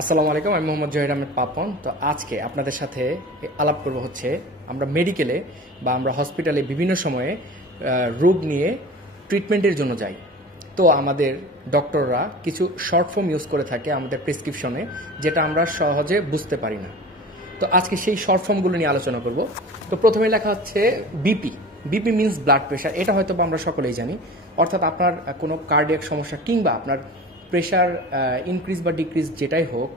আসসালামু আলাইকুম, আমি মোহাম্মদ জহির আহমেদ পাপন। তো আজকে আপনাদের সাথে আলাপ করব হচ্ছে আমরা মেডিকেলে বা আমরা হসপিটালে বিভিন্ন সময়ে রোগ নিয়ে ট্রিটমেন্টের জন্য যাই। তো আমাদের ডক্টররা কিছু শর্ট ফর্ম ইউজ করে থাকে আমাদের প্রেসক্রিপশনে, যেটা আমরা সহজে বুঝতে পারি না। তো আজকে সেই শর্ট ফর্মগুলো নিয়ে আলোচনা করব। তো প্রথমে লেখা হচ্ছে BP. BP means blood pressure. এটা হয়তো আমরা সকলেই জানি, অর্থাৎ আপনার কোনো কার্ডিয়াক সমস্যা কিংবা আপনার প্রেশার ইনক্রিজ বা ডিক্রিজ যেটাই হোক,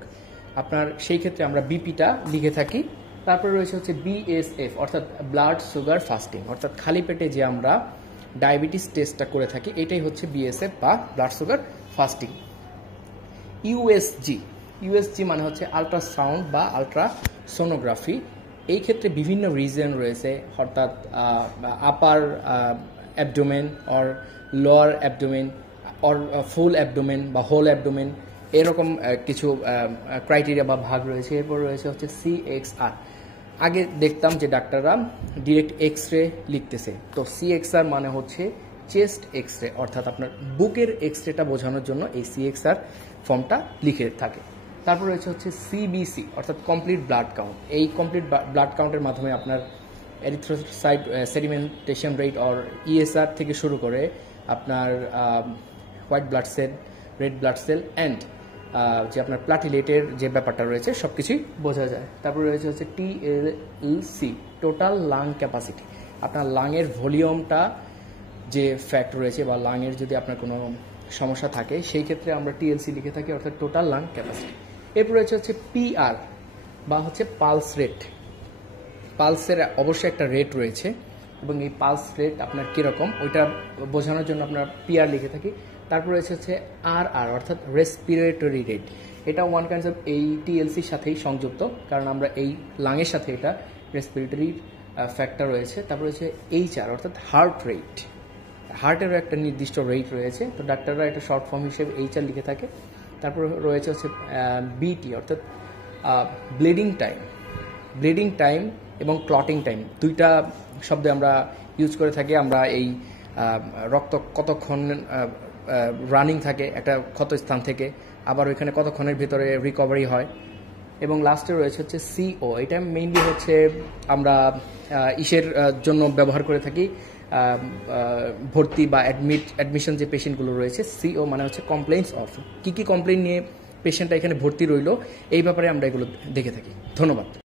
আপনার সেই ক্ষেত্রে আমরা বিপিটা লিখে থাকি। তারপরে রয়েছে হচ্ছে বিএসএফ, অর্থাৎ ব্লাড সুগার ফাস্টিং, অর্থাৎ খালি পেটে যে আমরা ডায়াবেটিস টেস্টটা করে থাকি, এটাই হচ্ছে বিএসএফ বা blood sugar fasting. USG, USG মানে হচ্ছে আল্ট্রাসাউন্ড বা আল্ট্রাসোনোগ্রাফি। এই ক্ষেত্রে বিভিন্ন রিজন রয়েছে, অর্থাৎ আপার abdomen or lower abdomen or full abdomen বা হোল অ্যাবডোমেন, এরকম কিছু ক্রাইটেরিয়া বা ভাগ রয়েছে। এরপর রয়েছে হচ্ছে সিএক্সআর। আগে দেখতাম যে ডাক্তাররা ডিরেক্ট এক্স রে লিখতেছে, তো সিএক্সআর মানে হচ্ছে চেস্ট এক্স রে, অর্থাৎ আপনার বুকের এক্স রেটা বোঝানোর জন্য এই সিএক্সআর ফর্মটা লিখে থাকে। তারপর রয়েছে হচ্ছে সিবিসি, অর্থাৎ কমপ্লিট ব্লাড কাউন্ট। এই কমপ্লিট ব্লাড কাউন্টের মাধ্যমে আপনার erythrocyte sedimentation rate or ESR থেকে শুরু করে আপনার white blood cell, red blood cell and যে আপনার প্লাটিলেটের যে ব্যাপারটা রয়েছে সব কিছুই বোঝা যায়। তারপরে রয়েছে হচ্ছে টিএলসি, টোটাল লাং ক্যাপাসিটি, আপনার লাংয়ের ভলিউমটা যে ফ্যাক্ট রয়েছে বা লাংয়ের যদি আপনার কোনো সমস্যা থাকে সেই ক্ষেত্রে আমরা টিএলসি লিখে থাকি, অর্থাৎ টোটাল লাং ক্যাপাসিটি। এরপর রয়েছে হচ্ছে পিআর বা হচ্ছে পালস রেট। পালসের অবশ্যই একটা রেট রয়েছে এবং এই পালস রেট আপনার কীরকম ওইটা বোঝানোর জন্য আপনার পিআর লিখে থাকি। তারপর রয়েছে হচ্ছে আর, অর্থাৎ রেসপিরেটরি রেট। এটা ওয়ান কাইন্ডস অফ এই টিএলসির সাথেই সংযুক্ত, কারণ আমরা এই লাংয়ের সাথে এটা রেসপিরেটরি ফ্যাক্টর রয়েছে। তারপর রয়েছে এইচআর, অর্থাৎ হার্ট রেট। হার্টেরও একটা নির্দিষ্ট রেট রয়েছে, তো ডাক্তাররা এটা শর্ট ফর্ম হিসেবে এইচআর লিখে থাকে। তারপর রয়েছে হচ্ছে বিটি, অর্থাৎ ব্লিডিং টাইম। ব্লিডিং টাইম এবং ক্লটিং টাইম দুইটা শব্দে আমরা ইউজ করে থাকি। আমরা এই রক্ত কতক্ষণ রানিং থাকে একটা ক্ষত স্থান থেকে, আবার ওইখানে কতক্ষণের ভিতরে রিকভারি হয়। এবং লাস্টে রয়েছে হচ্ছে সিও। এটা মেইনলি হচ্ছে আমরা ইসের জন্য ব্যবহার করে থাকি, ভর্তি বা অ্যাডমিশন যে পেশেন্টগুলো রয়েছে। সিও মানে হচ্ছে complaints of, key key complain নিয়ে পেশেন্টটা এখানে ভর্তি রইল, এই ব্যাপারে আমরা এগুলো দেখে থাকি। ধন্যবাদ।